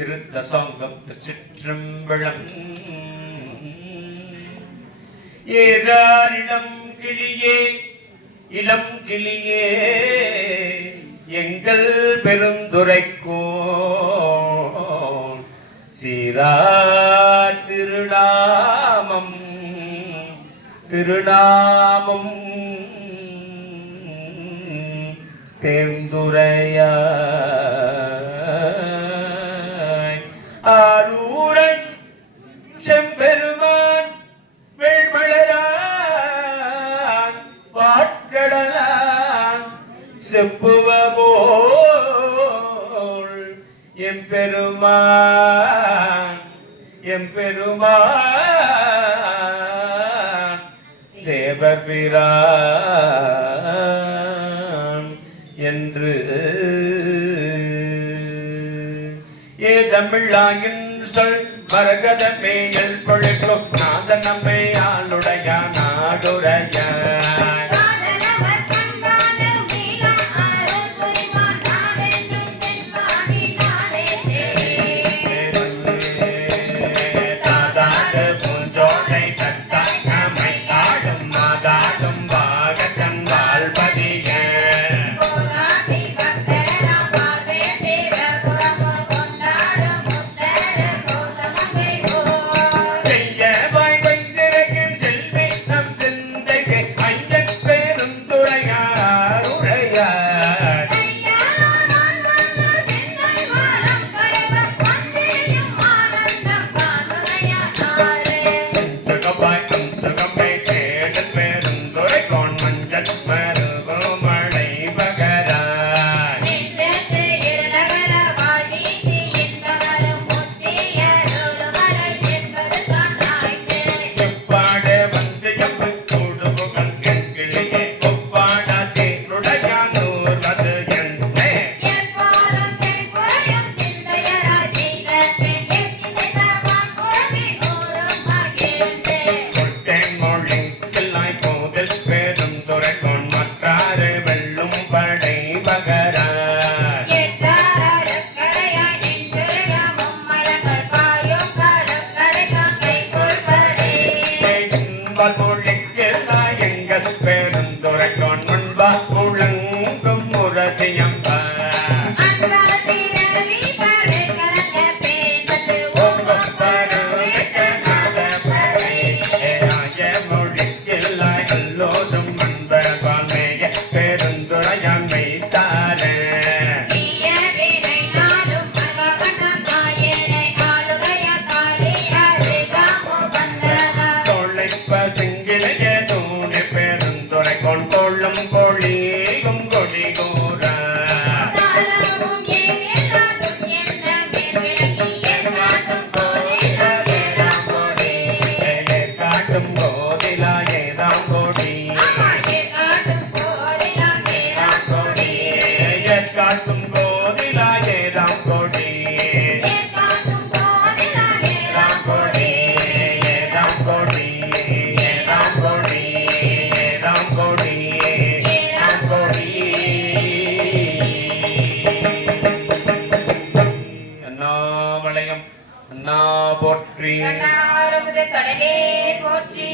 திரு தசாங்கம் திருச்சிற்றம்பழம் ஏதாரிடம் கிளியே இளம் கிளியே எங்கள் பெருந்துரைக்கோ சீரா திருநாமம் திருநாமம். தேந்துரையா செப்புவமோள் எம்பெருமான் எம்பெருமான் தேவர் பிரான் என்று. ஏ தமிழாயின் சொல் மரகதமே எல் பழைக்கும் நாத அண்ணாமலையம் அண்ணா போற்றி. கடலே போற்றி.